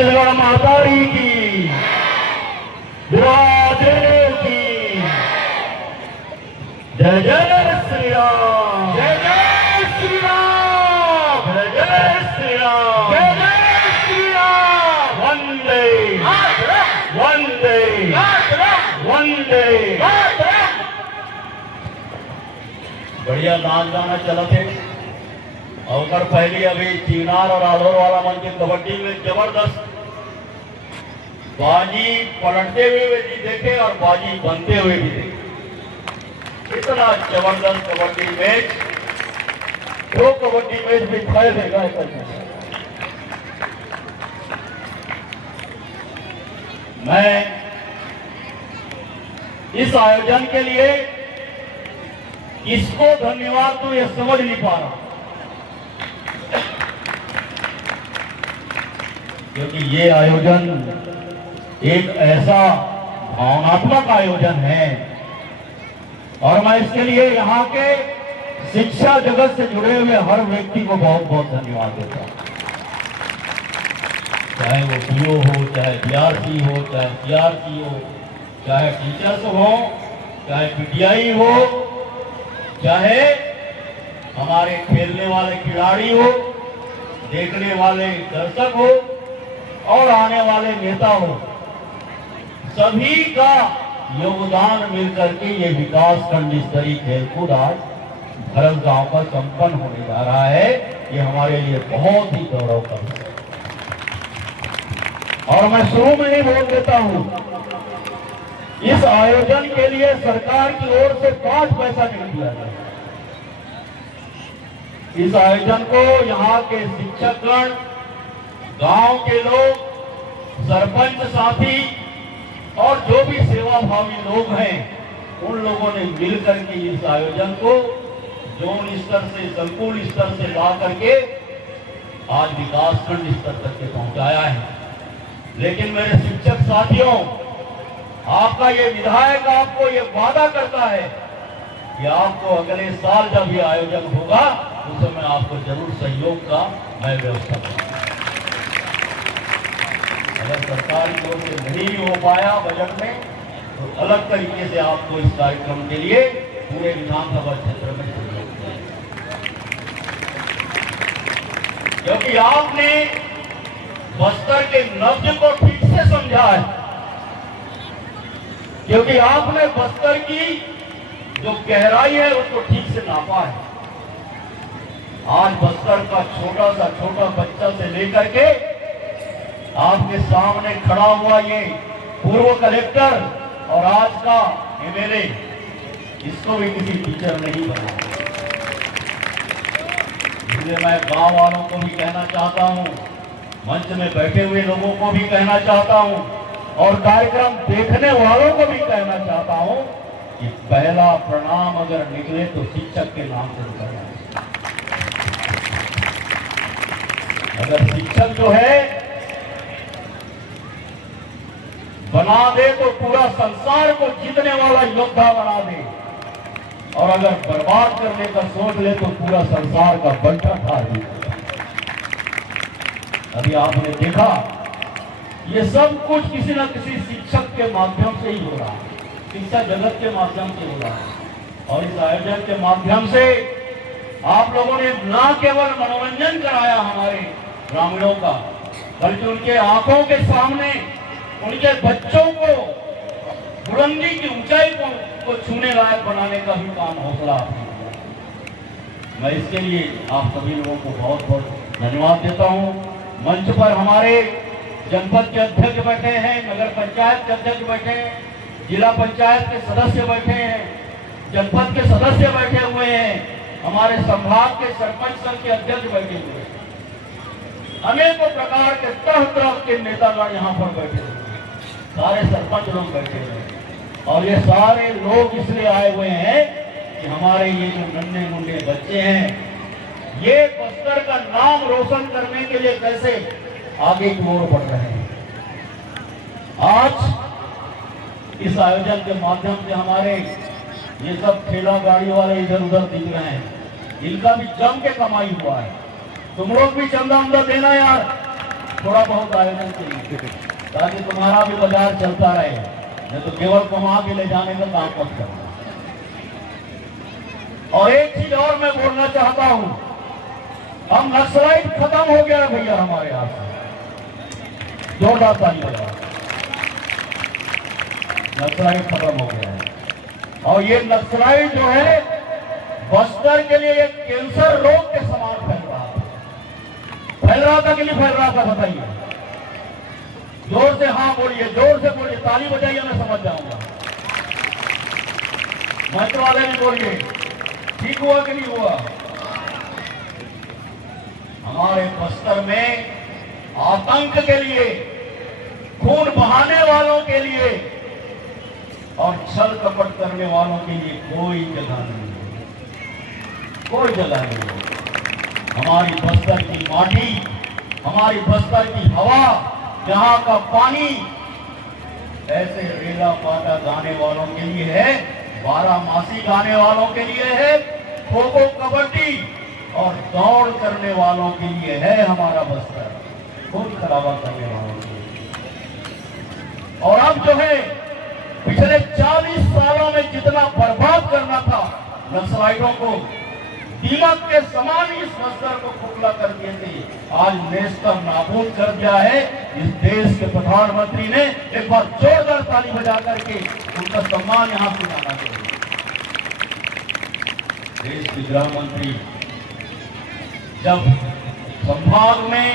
छत्तीसगढ़ मातारी की, विराज की। जय जय श्री राम, जय जय श्री राम, जय जय श्री राम, जय जय श्री राम। वंदे मातरम, वंदे मातरम, वंदे। मातरम। बढ़िया नाच गाना चला थे। और पहले अभी चीनार और आलोर वाला मन के कबड्डी में जबरदस्त बाजी पलटते हुए भी देखे और बाजी बनते हुए भी देखे। इतना जबरदस्त कबड्डी मैच, दो कबड्डी मैच भी खड़े देगा। मैं इस आयोजन के लिए किसको धन्यवाद दूं ये समझ नहीं पा रहा, क्योंकि ये आयोजन एक ऐसा भावनात्मक आयोजन है और मैं इसके लिए यहाँ के शिक्षा जगत से जुड़े हुए हर व्यक्ति को बहुत बहुत धन्यवाद देता हूँ। चाहे वो पीओ हो, चाहे बीआरसी हो, चाहे सीआरसी हो, चाहे टीचर्स हो, चाहे पीटीआई हो, चाहे हमारे खेलने वाले खिलाड़ी हो, देखने वाले दर्शक हो और आने वाले नेता हो, सभी का योगदान मिलकर के ये विकास खंड स्तरीय खेलकूद आज भरत गांव का संपन्न होने जा रहा है। ये हमारे लिए बहुत ही गौरव का विषय है। और मैं शुरू में ही बोल देता हूं, इस आयोजन के लिए सरकार की ओर से 5 पैसा नहीं दिया गया। इस आयोजन को यहाँ के शिक्षकगण, गांव के लोग, सरपंच साथी और जो भी सेवाभावी लोग हैं, उन लोगों ने मिलकर के इस आयोजन को जोन स्तर से, संकुल स्तर से ला करके आज विकास खंड स्तर तक के पहुंचाया है। लेकिन मेरे शिक्षक साथियों, आपका ये विधायक आपको ये वादा करता है कि आपको अगले साल जब ये आयोजन होगा उस समय आपको जरूर सहयोग का मैं व्यवस्था करूंगा। अगर सरकार की ओर से नहीं भी हो पाया बजट में, तो अलग तरीके से आपको इस कार्यक्रम के लिए पूरे विधानसभा क्षेत्र में सहयोग किया, क्योंकि आपने बस्तर के नब्ज को ठीक से समझा है, क्योंकि आपने बस्तर की जो गहराई है उसको ठीक से नापा है। आज बस्तर का छोटा बच्चा से लेकर के आपके सामने खड़ा हुआ ये पूर्व कलेक्टर और आज का एमएलए, इसको भी किसी टीचर नहीं बना। इसलिए मैं गांव वालों को भी कहना चाहता हूं, मंच में बैठे हुए लोगों को भी कहना चाहता हूं और कार्यक्रम देखने वालों को भी कहना चाहता हूं कि पहला प्रणाम अगर निकले तो शिक्षक के नाम से निकलना। अगर शिक्षक जो है बना दे तो पूरा संसार को जीतने वाला योद्धा बना दे, और अगर बर्बाद करने का सोच ले तो पूरा संसार का बंटा खा दे। अभी आपने देखा ये सब कुछ किसी न किसी शिक्षक के माध्यम से ही हो रहा है, शिक्षा जगत के माध्यम से हो रहा है। और इस आयोजन के माध्यम से आप लोगों ने न केवल मनोरंजन कराया हमारे ग्रामीणों का, बल्कि उनके आंखों के सामने उनके बच्चों को बुलंदी की ऊंचाई को छूने लायक बनाने का भी काम हौसला आपने किया। मैं इसके लिए आप सभी लोगों को बहुत बहुत धन्यवाद देता हूं। मंच पर हमारे जनपद के अध्यक्ष बैठे हैं, नगर पंचायत के अध्यक्ष बैठे हैं, जिला पंचायत के सदस्य बैठे हैं, जनपद के सदस्य बैठे हुए हैं, हमारे संभाग के सरपंच संघ के अध्यक्ष बैठे हुए हैं, अनेकों प्रकार के तरह के नेतागण यहाँ पर बैठे हुए हैं, सारे सरपंच लोग बैठे हुए हैं। और ये सारे लोग इसलिए आए हुए हैं कि हमारे ये जो नन्हे मुन्ने बच्चे हैं, ये बस्तर का नाम रोशन करने के लिए कैसे आगे की ओर बढ़ रहे हैं। आज इस आयोजन के माध्यम से हमारे ये सब ठेला गाड़ी वाले इधर उधर दिख रहे हैं, इनका भी जम के कमाई हुआ है। तुम लोग भी चंदा उंदा देना यार, थोड़ा बहुत आयोजन चाहिए ताकि तुम्हारा भी बाजार चलता रहे, नहीं तो केवल कमा के ले जाने का काम मत करना। और एक चीज और मैं बोलना चाहता हूं, हम नक्सलाइट खत्म हो गया है भैया हमारे यहां से, जोरदार ताली बजाओ। नक्सलाइट खत्म हो गया है और ये नक्सलाइट जो है बस्तर के लिए एक कैंसर रोग के समान फैल रहा था कि नहीं फैल रहा था बताइए? जोर से हाँ बोलिए, जोर से बोलिए, ताली बजाइए, मैं समझ जाऊंगा। मंच वाले भी बोलिए, ठीक हुआ कि नहीं हुआ? हमारे बस्तर में आतंक के लिए, खून बहाने वालों के लिए और छल कपट करने वालों के लिए कोई जगह नहीं है, कोई जगह नहीं है। हमारी बस्तर की माटी, हमारी बस्तर की हवा, यहाँ का पानी ऐसे रेला पाटा गाने वालों के लिए है, बारामासी गाने वालों के लिए है, खो खो कबड्डी और दौड़ करने वालों के लिए है हमारा बस्तर, खून खराबा करने वालों के लिए। और अब जो है पिछले 40 सालों में जितना बर्बाद करना था नक्सलाइटों को, दीमक के समान इस बस्तर को खोखला कर दिए थे, आज नेस्तम नाबूद कर दिया है। इस देश के प्रधानमंत्री ने एक बार जोरदार ताली बजा करके उनका सम्मान यहां से जाना चाहिए। देश के गृह मंत्री जब संभाग में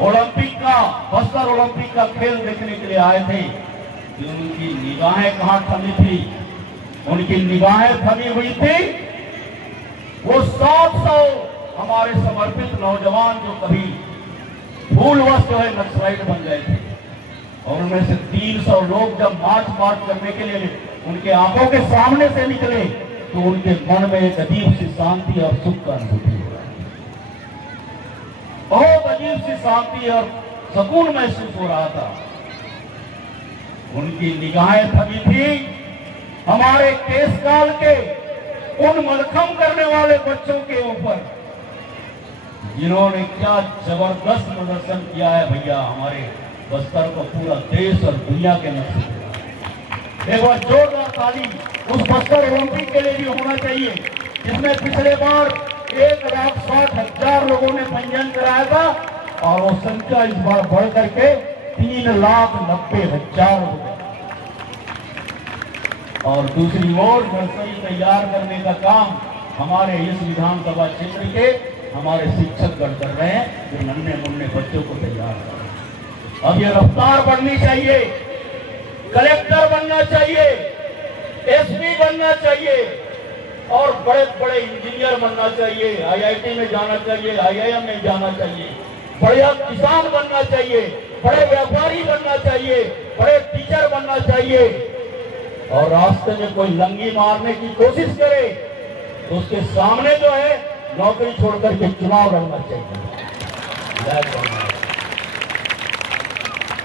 ओलंपिक का, बस्तर ओलंपिक का खेल देखने के लिए आए थे, कि उनकी निगाहें कहां थमी थी? उनकी निगाहें थमी हुई थी वो 700 हमारे समर्पित नौजवान जो कभी भूलवश जो है नक्सलाइट बन गए थे, और उनमें से 300 लोग जब मार्च करने के लिए उनके आंखों के सामने से निकले तो उनके मन में एक अजीब सी शांति और सुख का अनुभूति हो रहा है, बहुत अजीब सी शांति और सुकून महसूस हो रहा था। उनकी निगाहें थमी थी हमारे केसकाल के उन मलखम करने वाले बच्चों के ऊपर, जिन्होंने क्या जबरदस्त प्रदर्शन किया है भैया, हमारे बस्तर को पूरा देश और दुनिया के नक्शे। एक बार जोरदार ताली उस बस्तर ओलंपिक के लिए भी होना चाहिए, जिसमें पिछले बार 1,60,000 लोगों ने पंजीयन कराया था और वो संख्या इस बार बढ़ करके 3,90,000 हो गई। और दूसरी ओर नर्सरी तैयार करने का काम हमारे इस विधानसभा क्षेत्र के हमारे शिक्षकगण कर रहे हैं, जो नन्हे मुन्ने बच्चों को तैयार कर रहे हैं। अब ये रफ्तार बढ़नी चाहिए, कलेक्टर बनना चाहिए, एसपी बनना चाहिए और बड़े बड़े इंजीनियर बनना चाहिए, IIT में जाना चाहिए, IIM में जाना चाहिए, बढ़िया किसान बनना चाहिए, बड़े व्यापारी बनना चाहिए, बड़े टीचर बनना चाहिए। और रास्ते में कोई लंगी मारने की कोशिश करे तो उसके सामने जो है नौकरी छोड़कर के चुनाव लड़ना चाहिए।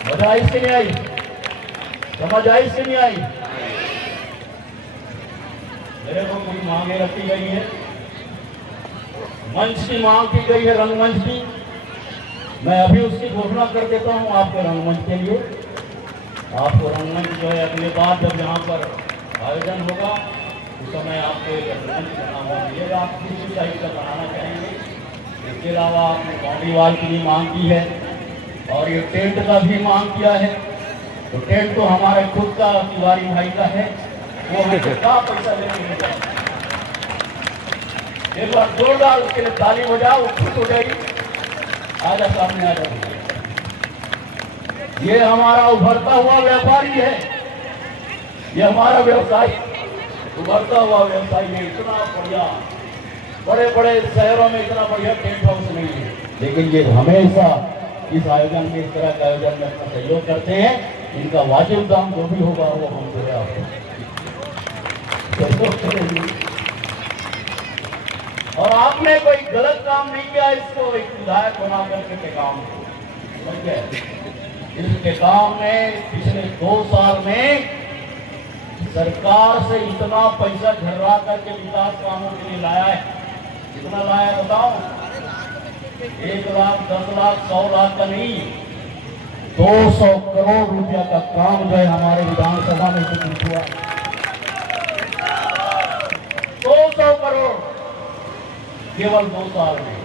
मजा आई से नहीं आई? समझ आई से नहीं आई? मेरे को कुछ मांगे रखी गई है, मंच की मांग की गई है, रंगमंच की। मैं अभी उसकी घोषणा कर देता हूं आपके रंगमंच के लिए। आपको रंगमंच जो है अगले बार जब यहाँ पर आयोजन होगा उस समय आपको एक रंगमंच बना हुआ मिलेगा, आप किसी टाइप का बनाना चाहेंगे। इसके अलावा आपने बाउंड्री वॉल की भी मांग की है और ये टेंट का भी मांग किया है। तो टेंट तो हमारे खुद का तिवारी भाई का है, वो हमें क्या पैसा लेने। एक बार जोरदार उसके लिए ताली बजाओ, वो खुश हो जाएगी। आजा सामने आ जाओ। ये हमारा उभरता हुआ व्यापारी है, ये हमारा व्यवसाय, उभरता हुआ व्यवसाय है। इतना बढ़िया, बड़े बड़े शहरों में इतना बढ़िया टेंट हाउस नहीं है, लेकिन ये हमेशा इस आयोजन में, इस तरह के आयोजन में अपना सहयोग करते हैं। इनका वाजिब दाम जो भी होगा वो हम जो है आपको और आपने कोई गलत काम नहीं किया, इसको एक विधायक बना करके काम इसके काम में पिछले 2 साल में सरकार से इतना पैसा झर्रा करके विकास कामों के लिए लाया है। कितना लाया बताओ? 1 लाख, 10 लाख, 100 लाख का नहीं, 200 करोड़ रुपया का काम जो है हमारे विधानसभा में स्वीकृत हुआ। 200 करोड़ केवल 2 साल में।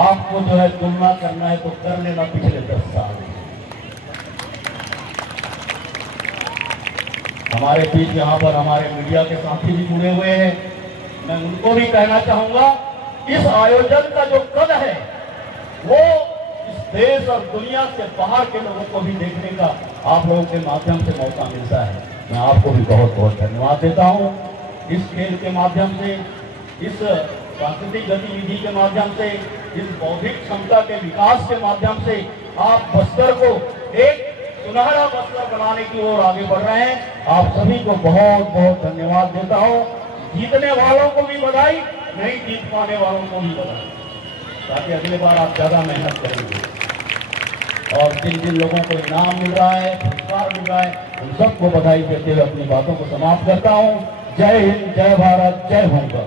आपको जो है तुलना करना है तो कर लेना पिछले 10 साल में। हमारे बीच यहाँ पर हमारे मीडिया के साथी भी जुड़े हुए हैं, मैं उनको भी कहना चाहूंगा, इस आयोजन का जो कद है वो इस देश और दुनिया से बाहर के लोगों को भी देखने का आप लोगों के माध्यम से मौका मिलता है। मैं आपको भी बहुत बहुत धन्यवाद देता हूँ। इस खेल के माध्यम से, इस सांस्कृतिक गतिविधि के माध्यम से, इस बौद्धिक क्षमता के विकास के माध्यम से आप बस्तर को एक सुनहरा बस्तर बनाने की ओर आगे बढ़ रहे हैं। आप सभी को बहुत बहुत धन्यवाद देता हूँ। जीतने वालों को भी बधाई, नहीं जीत पाने वालों को भी बधाई, ताकि अगले बार आप ज्यादा मेहनत करेंगे। और जिन जिन लोगों को इनाम मिल रहा है, पुरस्कार मिल रहा है, उन सबको बधाई देते हुए अपनी बातों को समाप्त करता हूँ। जय हिंद, जय भारत, जय भूंकर।